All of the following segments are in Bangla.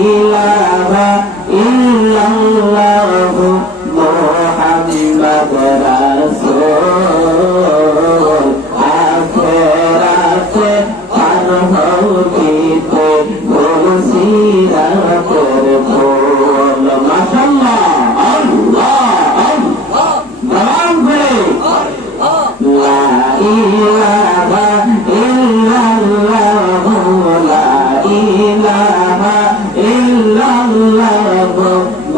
إله إلا الله محمد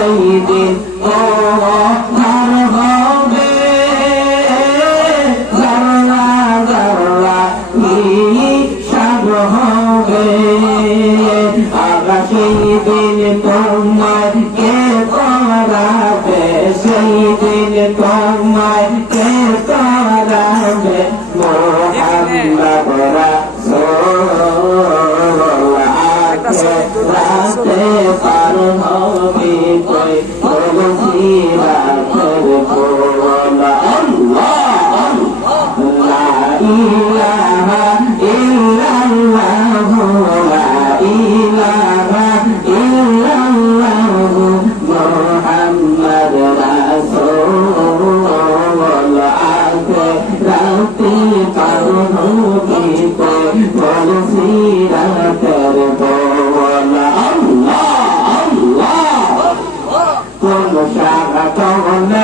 সেই দিন ও ধার হবে গরলা গরলা সাগ হবে আবার সেই দিন তোমার কে করাবে সেই দিন cuando se haga todo